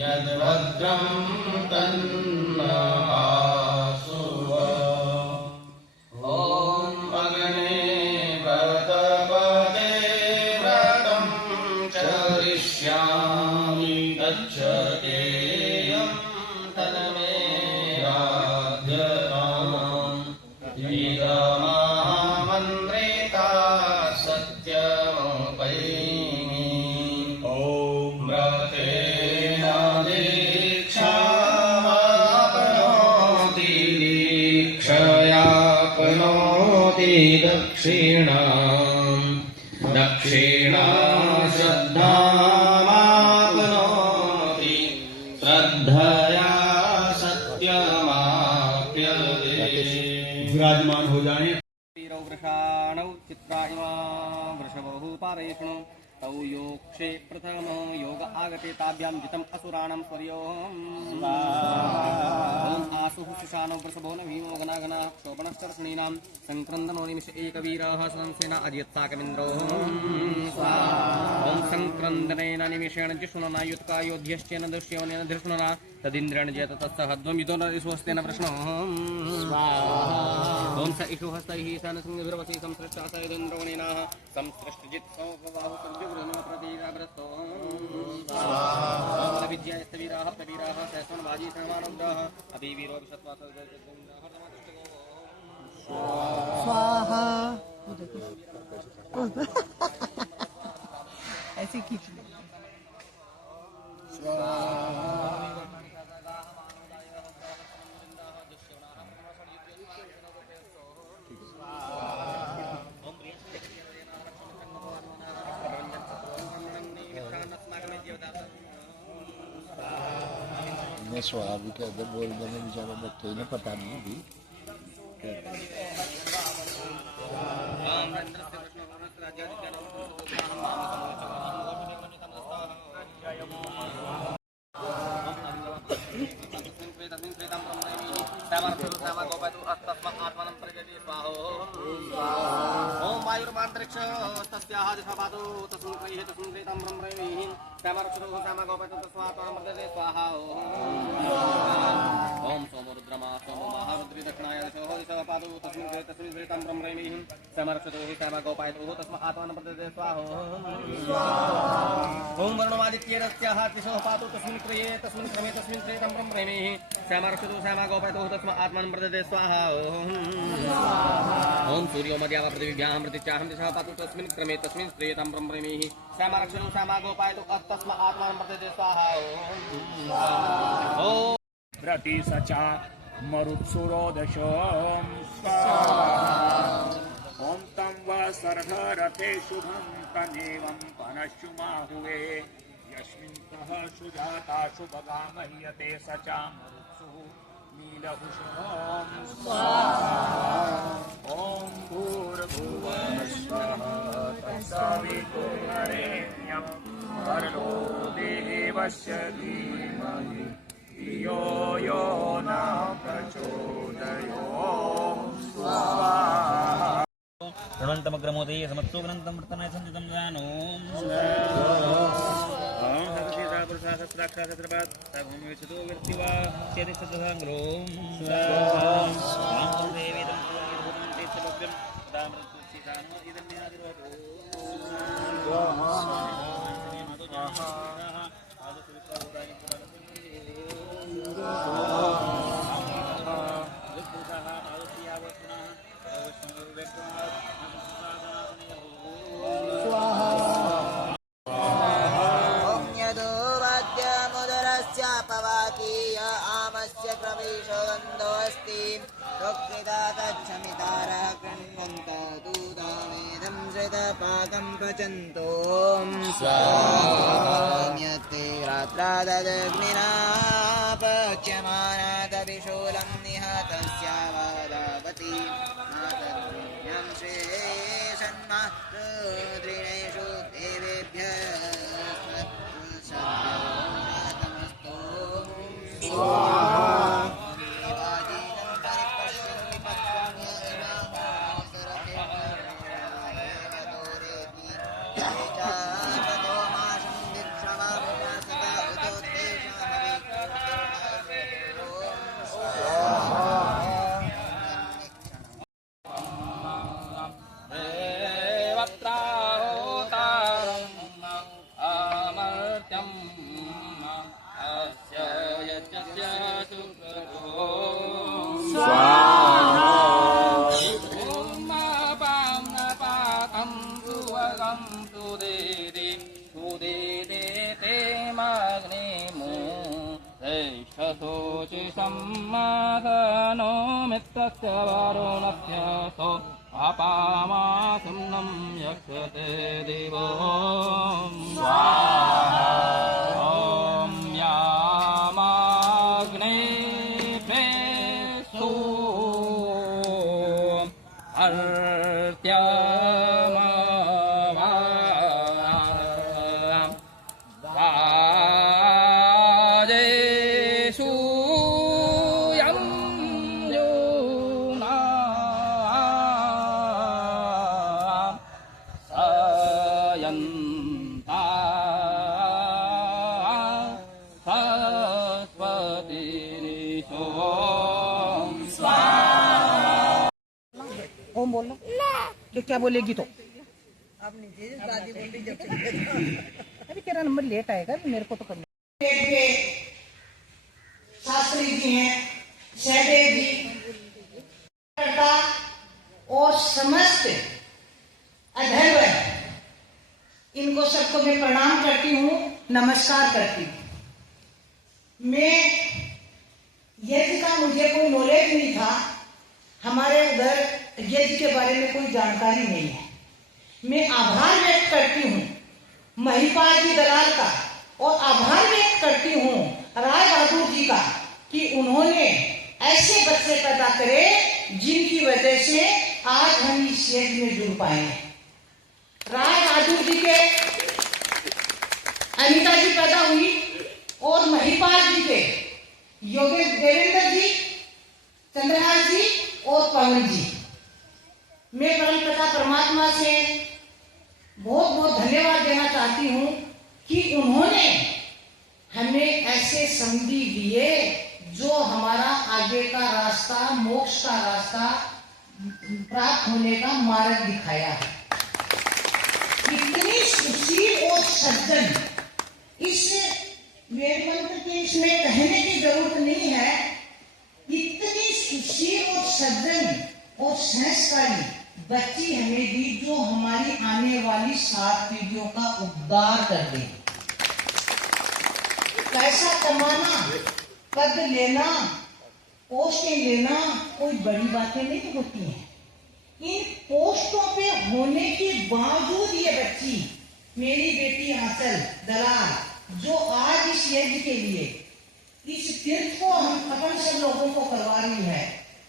यद्भद्रं तन्नःसुव ॐ अग्ने भवतपदे व्रतं चरिष्यामि गच्छतेयं तन्मे राध्यताम् इदमहमन्त्रिता सत्यमुपैमि ॐ व्रतेन दीक्षामाप्नोति दीक्षयाप्नोति दक्षिणाम् दक्षिणा श्रद्धामाप्नोति श्रद्धया सत्यमाप्यते। विराजमान हो जाएं। वृषाणौ चित्रायिमा वृषभो पारयिष्णु तौ योक्षे प्रथम योग आगते ताभ्यां जितम् असुराणां स्वर्योम् ओम आसुः सुशानो वृषभो न भीमो गणागणाः शोभनश्चर्षणीनां संक्रन्दनो निमिष एकवीरः संसेना अजित्साकमिन्द्रो ओम संक्रन्दनेन निमिषेण जिष्णुना युत्कायोध्यश्चेन दृश्यवनेन धृष्णुना तदिन्द्रेण जयत तत्सहध्वमितो न स्वस्तेन वृष्णो ओम स इषु हस्तैः सनसिंहभिर्वसी संसृष्टासयन्द्रवणेनाः संसृष्टजित्सौभवाहुसर्जगृहप्रतीराभ्रस्तो विद्यास्तवीराः प्रवीराः सहस्रबाजी सर्वानुग्रह अभी वीरो स्वाहा ऐसे खींच लो। मैं स्वाभाविक है अगर बोल देने बेचारा बच्चे ने पता नहीं भी ओम वायुर्वान्तरिक्ष तस्याः दिशापातो तस्मिन् क्रियते तस्मिन् क्रियतां ब्रह्मैः श्यामरक्षतो श्यामगोपतो तस्मात्मर्दते स्वाहा ओम सोमरुद्रमा सोमो महारुद्री दक्षिणाय दिशो दिशः पातो तस्मिन् क्रियतां ब्रह्मैः श्यामरक्षतो श्यामगोपतो तस्मात्मर्दते स्वाहा ओम वर्णमादित्यस्याः दिशो पातो तस्मिन् क्रमे तस्मिन् क्रियतां ब्रह्मैः श्यामरक्षतो श्यामगोपतो तस्मात्मर्दते स्वाहा ओम सूर्यो मध्याव पृथिव्यां मृतिचाहं दिशः पातु तस्मिन् क्रमे तस्मिन् श्रेयतां ब्रह्मणेः श्यामरक्षतो श्यामगोपायतो तस्मात्मानं प्रददे स्वाहा ओम रति सचा मरुत्सुरोदशो ओम तं वसर्ग रथे शुभं तनेवं पनश्युमाहुवे यस्मिन्तः सुजाता शुभगा मह्यते सचा मरुत्सुः नीलभूषणं ओम भूर्भुवस्वः तत्सवितुर्वरेण्यं भर्गो देवस्य धीमहि धियो यो न प्रचोदयात् स्वाहा ऋणन्तमग्रमोदये समत्सो ग्रन्थं वर्तनाय सञ्चितं जानो ओम सतसीता पुरुषा सत्राक्षा सत्रपात् तभूमि विचतो व्यक्तिवा चेति सतसंग्रोम स्वाहा देवी दंपति तीर्थभव्यं तदा मृत्युसीतानो इदं निरादिरोधो स्वाहा आमस्य प्रवेशगन्धोऽस्ति तच्छमितारः कृण्वन्तो दूतामेदं श्रितपाकं पचन्तो स्वाहान्यते रात्रादग्निना पच्यमानादभिशूलं निहतस्यावदावति मातर्भूम्यां शेषन्मा रुद्रिणेषु देवेभ्यः सुदेदे ते माग्ने मो श्रेष्ठसोचि सम्मासनो मित्रस्य वरुणस्यसो अपामासुन्नं यक्षते दिवो स्वाहा ॐ यामाग्ने प्रेषो ओम बोलना तो क्या बोलेगी तो आप नीचे दादी बोल रही जब से अभी तेरा नंबर लेट आएगा मेरे को तो करना शास्त्री जी हैं सहदेव जी करता और समस्त अधर्व इनको सबको मैं प्रणाम करती हूँ नमस्कार करती हूँ। मैं यज्ञ का मुझे कोई नॉलेज नहीं था, हमारे उधर यज्ञ के बारे में कोई जानकारी नहीं है। मैं आभार व्यक्त करती हूँ महिपाल जी दलाल का और आभार व्यक्त करती हूँ राय बहादुर जी का कि उन्होंने ऐसे बच्चे पैदा करे जिनकी वजह से आज हम इस यज्ञ में जुड़ पाए हैं। राय बहादुर जी के अनिता जी पैदा हुई और महिपाल जी के योगेश देवेंद्र जी, चंद्रहास जी और पवन जी। मैं परम पिता परमात्मा से बहुत बहुत धन्यवाद देना चाहती हूँ कि उन्होंने हमें ऐसे समधी दिए जो हमारा आगे का रास्ता, मोक्ष का रास्ता प्राप्त होने का मार्ग दिखाया है। इतनी सुशील और सज्जन, इस वेद मंत्र के इसमें कहने की जरूरत नहीं है, इतनी सुशील और सज्जन और संस्कारी बच्ची हमें दी जो हमारी आने वाली 7 पीढ़ियों का उद्धार कर दे। पैसा कमाना, पद लेना, पोस्टें लेना कोई बड़ी बातें नहीं होती हैं। इन पोस्टों पे होने के बावजूद ये बच्ची, मेरी बेटी आंचल दलाल, जो आज इस यज्ञ के लिए इस तीर्थ को हम अपन सब लोगों को करवा रही है,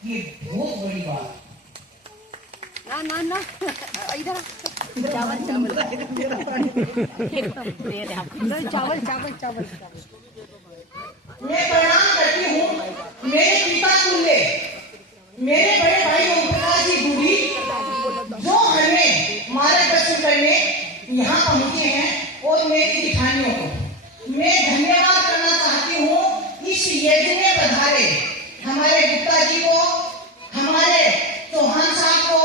ये बहुत बड़ी बात है। ना इधर चावल चावल चावल चावल चावल मैं प्रणाम करती हूँ मेरे पिता तुल्य, मेरे बड़े भाई ओम प्रकाश जी गुड़ी, जो हमें मार्गदर्शन करने यहाँ पहुँचे हैं, और मेरी जिठानियों को मैं धन्यवाद करना चाहती हूँ। इस यज्ञ में पधारे हमारे गुप्ता जी को, हमारे चौहान साहब को,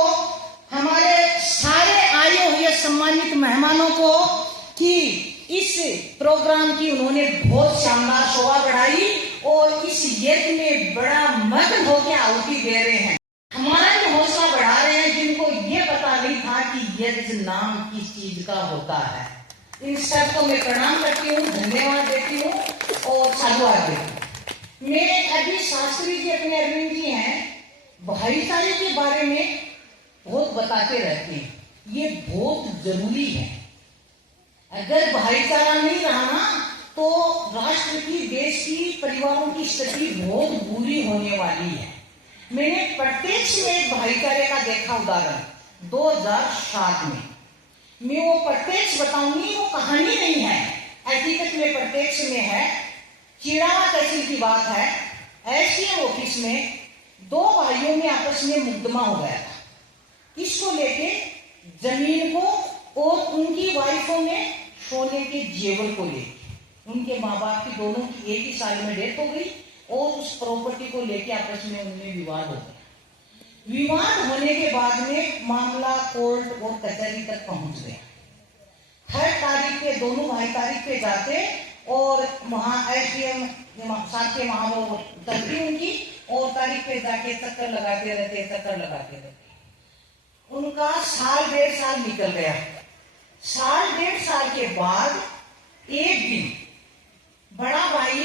हमारे सारे आए हुए सम्मानित मेहमानों को कि इस प्रोग्राम की उन्होंने बहुत शानदार शोभा बढ़ाई और इस यज्ञ में बड़ा मग्न होकर आहुति दे रहे हैं, हमारा भी हौसला बढ़ा रहे हैं, जिनको ये पता नहीं था कि यज्ञ नाम किस चीज का होता है। इन सबको मैं प्रणाम करती हूँ, धन्यवाद देती हूँ और साधुवाद देती हूँ। मेरे अभी शास्त्री जी अपने अरविंद जी हैं, भाईचारे के बारे में बहुत बताते रहते हैं, ये बहुत जरूरी है। अगर भाईचारा नहीं रहा ना तो राष्ट्र की, देश की, परिवारों की स्थिति बहुत बुरी होने वाली है। मैंने प्रत्यक्ष में एक भाईचारे का देखा उदाहरण 2007 में। मैं वो प्रत्यक्ष बताऊंगी, वो कहानी नहीं है, हकीकत में प्रत्यक्ष में है। चिड़ावा तहसील की बात है। एसडीएम ऑफिस में 2 भाइयों में आपस में मुकदमा हो गया था, इसको लेके जमीन को और उनकी वाइफों में सोने के जेवर को लेके। उनके माँ बाप की दोनों की एक ही साल में डेथ हो गई और उस प्रॉपर्टी को लेके आपस में उनमें विवाद हो गया। विवाद होने के बाद में मामला कोर्ट और कचहरी तक पहुंच गया। हर तारीख पे दोनों भाई तारीख पे जाते और वहां एसडीएम साथ के वहां वो करती उनकी, और तारीख पे जाके चक्कर लगाते रहते। उनका 1.5 साल निकल गया। साल 1.5 साल के बाद एक दिन बड़ा भाई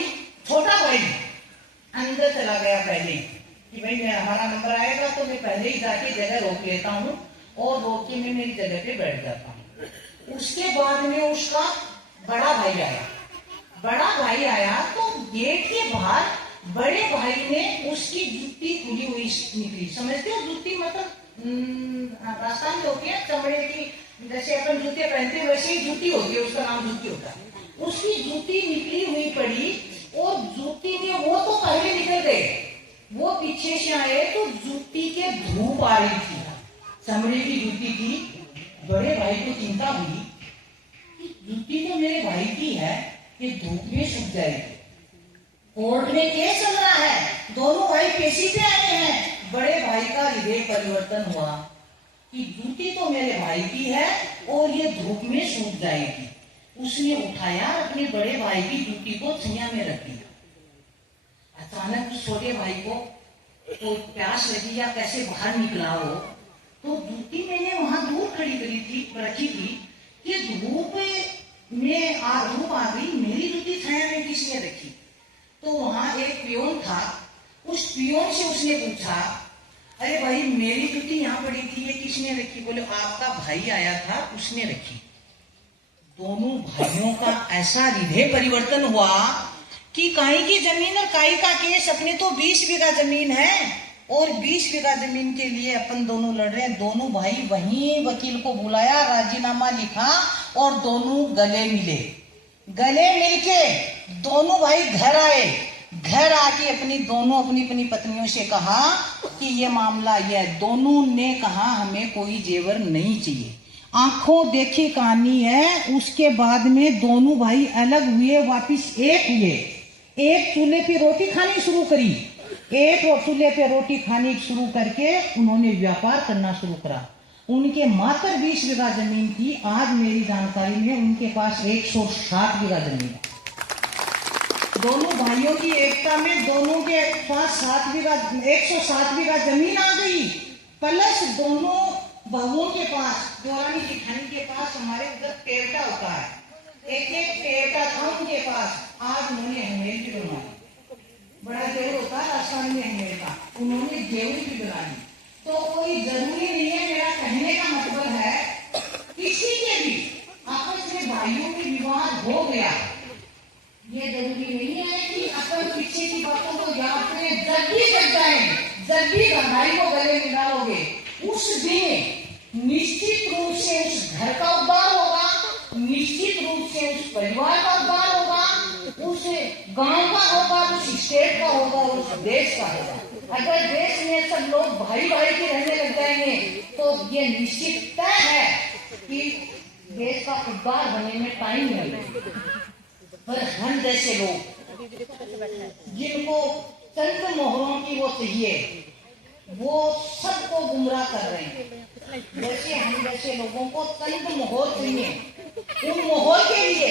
छोटा भाई अंदर चला गया पहले कि भाई हमारा नंबर आएगा तो मैं पहले ही जाके जगह रोक लेता हूँ और रोक के मैं मेरी जगह पे बैठ जाता हूँ। उसके बाद में उसका बड़ा भाई आया। बड़ा भाई आया तो गेट के बाहर बड़े भाई ने उसकी जूती खुली हुई निकली। समझते हो जूती मतलब रास्ता में होती है चमड़े की, जैसे अपन जूते पहनते हैं वैसे ही जूती होती है, उसका नाम जूती होता है। उसकी जूती निकली हुई पड़ी और जूती में वो तो पहले निकल गए, वो पीछे से आए तो जूती के धूप आ रही थी, चमड़े की जूती थी। बड़े भाई को चिंता हुई कि जूती तो मेरे भाई की है, ये धूप में सूख जाएगी। कोर्ट में केस चल रहा है, दोनों भाई पेशी पे आए हैं। बड़े भाई का हृदय परिवर्तन हुआ कि जूती तो मेरे भाई की है और ये धूप में सूख जाएगी। उसने उठाया अपने बड़े भाई की जूती को छैया में रख दिया। अचानक उस छोटे भाई को तो प्यास लगी या कैसे बाहर निकला हो, तो जूती मैंने वहां दूर खड़ी करी थी, रखी थी कि धूप में धूप आ गई, मेरी जूती छाया में किसने रखी। तो वहां एक पियोन था, उस पियोन से उसने पूछा, अरे भाई मेरी जूती यहाँ पड़ी थी, ये किसने रखी? बोले आपका भाई आया था उसने रखी। दोनों भाइयों का ऐसा हृदय परिवर्तन हुआ कि काई की जमीन और काई का केस, अपने तो 20 बीघा जमीन है और 20 बीघा जमीन के लिए अपन दोनों लड़ रहे हैं। दोनों भाई वहीं वकील को बुलाया, राजीनामा लिखा और दोनों गले मिले। गले मिलके दोनों भाई घर आए। घर आके अपनी अपनी पत्नियों से कहा कि ये मामला ये है। दोनों ने कहा हमें कोई जेवर नहीं चाहिए। आंखों देखी कहानी है। उसके बाद में दोनों भाई अलग हुए, वापिस एक हुए। एक चूल्हे पे रोटी खानी शुरू करी, एक चूल्हे पे रोटी खानी शुरू करके उन्होंने व्यापार करना शुरू करा। उनके मात्र 20 बीघा जमीन थी। आज मेरी जानकारी में उनके पास 160 बीघा जमीन है। दोनों भाइयों की एकता में दोनों के पास 107 बीघा जमीन आ गई। प्लस दोनों बहुओं के पास, जोरानी जिठानी के पास, हमारे उधर पेवटा होता है, एक पेवटा था उनके पास। आज उन्होंने हमेल भी बनवाई, बड़ा जेवर होता है राजस्थान में हमेल का, उन्होंने जेवर भी बनाई। तो कोई जरूरी नहीं है, मेरा कहने का मतलब है किसी के भी आपस में भाइयों के विवाद हो गया, ये जरूरी नहीं है कि अपन पीछे की बातों को याद करें। जब भी जग जाए, जब भी भाई को गले मिलाओगे, उस दिन निश्चित रूप से उस घर का उद्धार होगा, निश्चित रूप से उस परिवार का उद्धार होगा, उस गांव का होगा, उस स्टेट का होगा, उस देश का होगा। अगर देश में सब लोग भाई भाई के रहने लग जाएंगे तो ये निश्चित तय है कि देश का उद्धार होने में टाइम लगेगा। पर हम जैसे लोग जिनको चंद मोहरों की वो चाहिए, वो सबको गुमराह कर रहे हैं। जैसे हम जैसे लोगों को चंद मोहर चाहिए, उन मोहर के लिए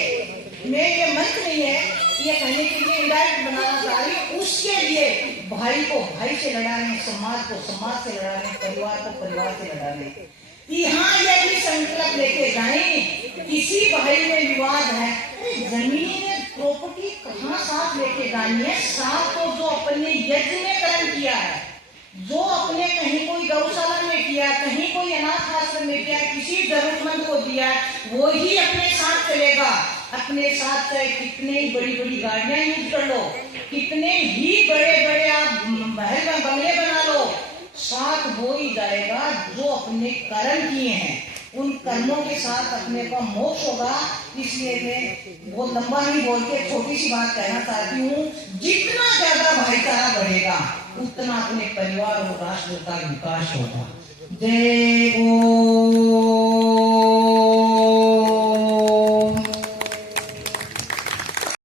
मैं ये मंत्र नहीं है ये कहने के लिए इंडायरेक्ट बनाना चाह रही हूँ। उसके लिए भाई को भाई से लड़ाने, समाज को समाज से लड़ाने, परिवार को परिवार से लड़ाने, यहाँ ये भी संकल्प लेके जाएं। किसी भाई में विवाद है, जमीन प्रॉपर्टी कहाँ साथ लेके जानी है? साथ तो जो अपने यज्ञ में कर्म किया है, जो अपने कहीं कोई गौशाला में किया, कहीं कोई अनाथ आश्रम में किया, किसी जरूरतमंद को दिया, वो ही अपने साथ चलेगा। अपने साथ चाहे कितने ही बड़ी बड़ी गाड़ियां यूज कर लो, कितने ही बड़े बड़े आप महल में बंगले बना लो, साथ वो ही जाएगा जो अपने कर्म किए हैं। उन कर्मों के साथ अपने को मोक्ष होगा। इसलिए मैं बहुत लंबा नहीं बोल के छोटी सी बात कहना चाहती हूँ, जितना ज्यादा भाईचारा बढ़ेगा उतना अपने परिवार और राष्ट्र का विकास होगा। जय ओ